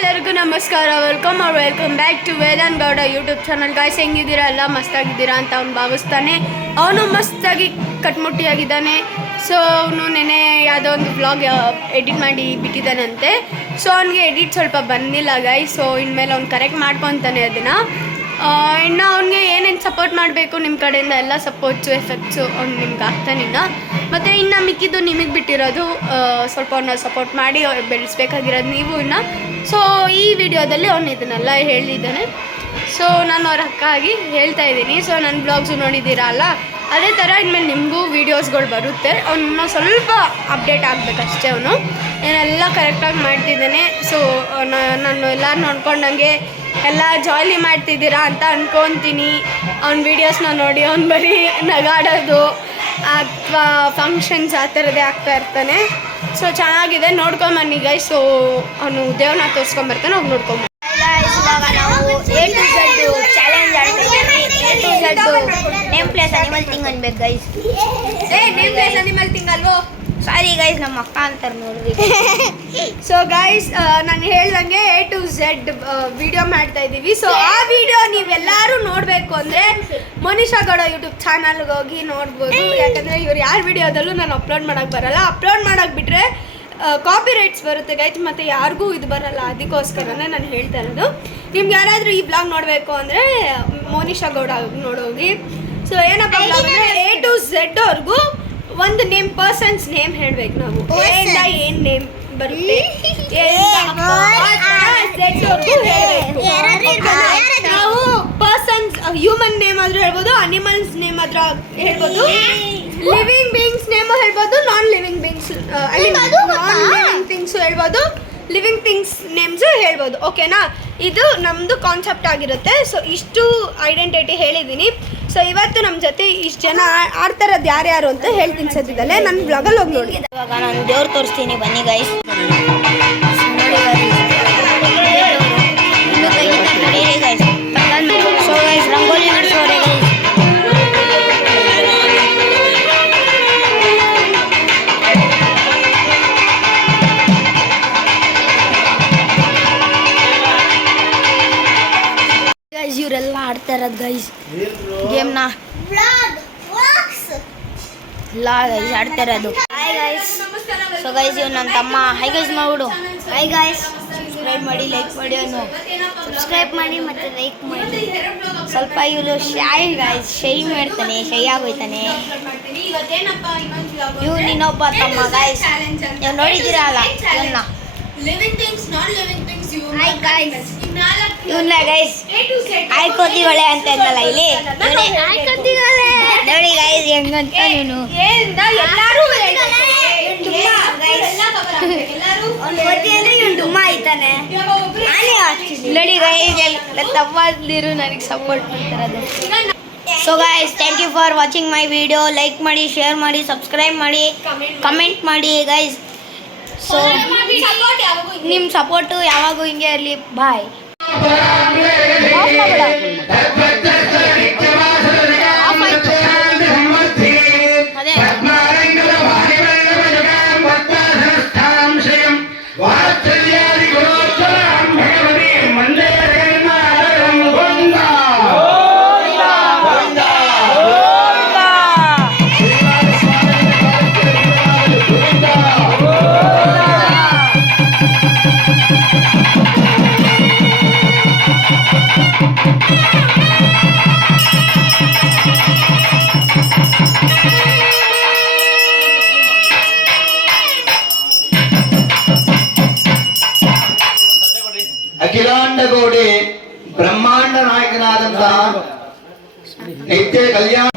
ಎಲ್ಲರಿಗೂ ನಮಸ್ಕಾರ. Welcome back to Vedant Gowda YouTube channel. Guys, ಹೆಂಗಿದ್ದೀರಾ? ಎಲ್ಲ ಮಸ್ತಾಗಿದ್ದೀರಾ ಅಂತ ಅವ್ನು ಭಾವಿಸ್ತಾನೆ. ಅವನು ಮಸ್ತಾಗಿ ಕಟ್ಮುಟ್ಟಿಯಾಗಿದ್ದಾನೆ. ಸೊ ಅವನು ನೆನೆ ಯಾವುದೋ ಒಂದು ವ್ಲಾಗ್ ಎಡಿಟ್ ಮಾಡಿ ಬಿಟ್ಟಿದ್ದಾನಂತೆ. ಸೊ ಅವನಿಗೆ ಎಡಿಟ್ ಸ್ವಲ್ಪ ಬಂದಿಲ್ಲ ಗಾಯ್ಸ್. ಸೊ ಇನ್ಮೇಲೆ ಅವ್ನು ಕರೆಕ್ಟ್ ಮಾಡ್ಕೊತಾನೆ ಅದನ್ನು. ಇನ್ನು ಅವ್ನಿಗೆ ಏನೇನು ಸಪೋರ್ಟ್ ಮಾಡಬೇಕು ನಿಮ್ಮ ಕಡೆಯಿಂದ ಎಲ್ಲ ಸಪೋರ್ಟ್ಸು ಎಫೆಕ್ಟ್ಸು ಅವ್ನು ನಿಮ್ಗೆ ಆಗ್ತಾನೆ. ಮತ್ತು ಇನ್ನು ಮಿಕ್ಕಿದ್ದು ನಿಮಗೆ ಬಿಟ್ಟಿರೋದು. ಸ್ವಲ್ಪ ಅವನ್ನ ಸಪೋರ್ಟ್ ಮಾಡಿ ಬೆಳೆಸ್ಬೇಕಾಗಿರೋದು ನೀವು ಇನ್ನು. ಸೊ ಈ ವಿಡಿಯೋದಲ್ಲಿ ಅವನು ಇದನ್ನೆಲ್ಲ ಹೇಳಿದ್ದಾನೆ. ಸೊ ನಾನು ಅವ್ರ ಅಕ್ಕ ಆಗಿ ಹೇಳ್ತಾ ಇದ್ದೀನಿ. ಸೊ ನನ್ನ ಬ್ಲಾಗ್ಸು ನೋಡಿದ್ದೀರಲ್ಲ, ಅದೇ ಥರ ಇನ್ಮೇಲೆ ನಿಮಗೂ ವೀಡಿಯೋಸ್ಗಳು ಬರುತ್ತೆ. ಅವನು ಸ್ವಲ್ಪ ಅಪ್ಡೇಟ್ ಆಗಬೇಕಷ್ಟೇ. ಅವನು ಏನೆಲ್ಲ ಕರೆಕ್ಟಾಗಿ ಮಾಡ್ತಿದ್ದಾನೆ. ಸೊ ನಾನು ಎಲ್ಲರೂ ನೋಡ್ಕೊಂಡಂಗೆ ಎಲ್ಲ ಜಾಲಿ ಮಾಡ್ತಿದ್ದೀರಾ ಅಂತ ಅಂದ್ಕೊತೀನಿ. ಅವ್ನ ವೀಡಿಯೋಸ್ನ ನೋಡಿ ಅವ್ನು ಬರೀ ನಗಾಡೋದು ಅಥವಾ ಫಂಕ್ಷನ್ಸ್ ಆ ಥರದೇ ಆಗ್ತಾ ಇರ್ತಾನೆ. ಸೊ ಚೆನ್ನಾಗಿದೆ, ನೋಡ್ಕೊಂಬನ್ನಿ ಗೈಸ್. ಸೊ ಅವನು ದೇವ್ರನ್ನ ತೋರಿಸ್ಕೊಂಬರ್ತಾನೆ, ಹೋಗಿ ನೋಡ್ಕೊಂಬ. ನಾವು A to Z ಚಾಲೆಂಜ್ ಆಡ್ತಿದ್ದೀವಿ. A to Z name place animal thing ಅನ್ಬೇಕು guys. Name place animal thing ಅಲ್ವೋ? ಸಾರಿ ಗೈಸ್, ನಮ್ಮ ಅಕ್ಕ ಅಂತಾರೆ ನೋಡ್ರಿ. ಸೊ ಗೈಸ್, ನಾನು ಹೇಳ್ದಂಗೆ A to Z ವಿಡಿಯೋ ಮಾಡ್ತಾ ಇದ್ದೀವಿ. ಸೊ ಆ ವಿಡಿಯೋ ನೀವೆಲ್ಲರೂ ನೋಡಬೇಕು ಅಂದರೆ ಮೋನಿಶಾ ಗೌಡ ಯೂಟ್ಯೂಬ್ ಚಾನಲ್ಗೆ ಹೋಗಿ ನೋಡ್ಬೋದು. ಯಾಕಂದರೆ ಇವ್ರು ಯಾರ ವಿಡಿಯೋದಲ್ಲೂ ನಾನು ಅಪ್ಲೋಡ್ ಮಾಡೋಕ್ಕೆ ಬರಲ್ಲ. ಅಪ್ಲೋಡ್ ಮಾಡೋಕ್ಕೆ ಬಿಟ್ಟರೆ ಕಾಪಿ ರೈಟ್ಸ್ ಬರುತ್ತೆ ಗೈಸ್, ಮತ್ತು ಯಾರಿಗೂ ಇದು ಬರಲ್ಲ. ಅದಕ್ಕೋಸ್ಕರನೇ ನಾನು ಹೇಳ್ತಾ ಇರೋದು. ನಿಮ್ಗೆ ಯಾರಾದರೂ ಈ ಬ್ಲಾಗ್ ನೋಡಬೇಕು ಅಂದರೆ ಮೋನಿಶಾ ಗೌಡ ನೋಡೋಗಿ. ಸೊ ಏನಪ್ಪ ಬ್ಲಾಗ್ ಅಂದರೆ A to Z ಅವ್ರಿಗೂ ಒಂದು ನೇಮ್, ಪರ್ಸನ್ಸ್ ನೇಮ್ ಹೇಳ್ಬೇಕು ನಾವು. ಏನು ನೇಮ್ ಬರುತ್ತೆ ನಾವು ಪರ್ಸನ್ಸ್, ಹ್ಯೂಮನ್ ನೇಮ್ ಆದ್ರೂ ಹೇಳ್ಬೋದು, ಅನಿಮಲ್ಸ್ ನೇಮ್ ಆದ್ರೂ ಹೇಳ್ಬೋದು, ಲಿವಿಂಗ್ ಬೀಯಿಂಗ್ಸ್ ನೇಮು ಹೇಳ್ಬೋದು, non living beings non living things ಹೇಳ್ಬೋದು, ಲಿವಿಂಗ್ ಥಿಂಗ್ಸ್ ನೇಮ್ಸು ಹೇಳ್ಬೋದು. ಓಕೆನಾ? ಇದು ನಮ್ಮದು ಕಾನ್ಸೆಪ್ಟ್ ಆಗಿರುತ್ತೆ. ಸೊ ಇಷ್ಟು ಐಡೆಂಟಿಟಿ ಹೇಳಿದ್ದೀನಿ. ಸೊ ಇವತ್ತು ನಮ್ಮ ಜೊತೆ ಇಷ್ಟು ಜನ ಆಡ್ತಾರದ್ದು ಯಾರ್ಯಾರು ಅಂತ ಹೇಳ್ತೀನಿ ಸದ್ಯದಲ್ಲೇ. ನನ್ನ ಬ್ಲಾಗಲ್ಲಿ ಹೋಗಿ ನೋಡಿ. ಇವಾಗ ನಾನು ದೇವ್ರು ತೋರಿಸ್ತೀನಿ, ಬನ್ನಿ ಗೈಸ್. ಸೊ ಗೈಸ್, ರಂಗೋಲಿ ಬಿಡಿಸೋರೆ ಗೈಸ್. ಇವರೆಲ್ಲ ಆಡ್ತಾ ಇರೋದು ಗೈಸ್ ಗೇಮ್ನ. ಇಲ್ಲ ಗೈಸ್, ಆಡ್ತಾ ಇರೋದು. Hi guys. ಸೊ ಗೈಸ್, ಇವ್ ನನ್ನ ತಮ್ಮ. ಹೈ ಗೈಸ್ ಮಾಡ್ಬಿಡು. ಹೈ ಗೈಸ್, ಸಬ್ಸ್ಕ್ರೈಬ್ ಮಾಡಿ, ಲೈಕ್ ಮಾಡಿ. ಅವನು ಸಬ್ಸ್ಕ್ರೈಬ್ ಮಾಡಿ ಮತ್ತು ಲೈಕ್ ಮಾಡಿ. ಸ್ವಲ್ಪ ಇವನು ಶೈ ಗೈಸ್, ಶೈ ಮಾಡ್ತಾನೆ, ಶೈ ಆಗೋಯ್ತಾನೆ. ಇವ್ನು ಇನ್ನೊಬ್ಬ ತಮ್ಮ ಗೈಸ್, ನೀವು ನೋಡಿದ್ದೀರಲ್ಲ ಇವನ್ನ. ಇವನ್ನ ಗೈಸ್ ಆಯ್ಕೋತಿಗೊಳೆ ಅಂತ ಇದ್ದಲ್ಲ ಇಲ್ಲಿ. ನೋಡಿ ಗೈಸ್ ಹೆಂಗಂತ ಇವನು. ನೋಡಿ ಗೈಸ್, ತಮ್ಮಂದಿರು ನನಗೆ ಸಪೋರ್ಟ್ ಮಾಡ್ತಾರೆ. So guys, thank you for watching my video. Like ಮಾಡಿ, ಶೇರ್ ಮಾಡಿ, ಸಬ್ಸ್ಕ್ರೈಬ್ ಮಾಡಿ, ಕಮೆಂಟ್ ಮಾಡಿ ಗೈಸ್. ಸೊ ನಿಮ್ಮ ಸಪೋರ್ಟು ಯಾವಾಗೂ ಹಿಂಗೆ ಇರಲಿ. ಬಾಯ್. ಅಖಿಲಾಂಡ ಗೌಡಿ ಬ್ರಹ್ಮಾಂಡ ನಾಯಕನಾದಂತಹ ನಿತ್ಯ ಕಲ್ಯಾಣ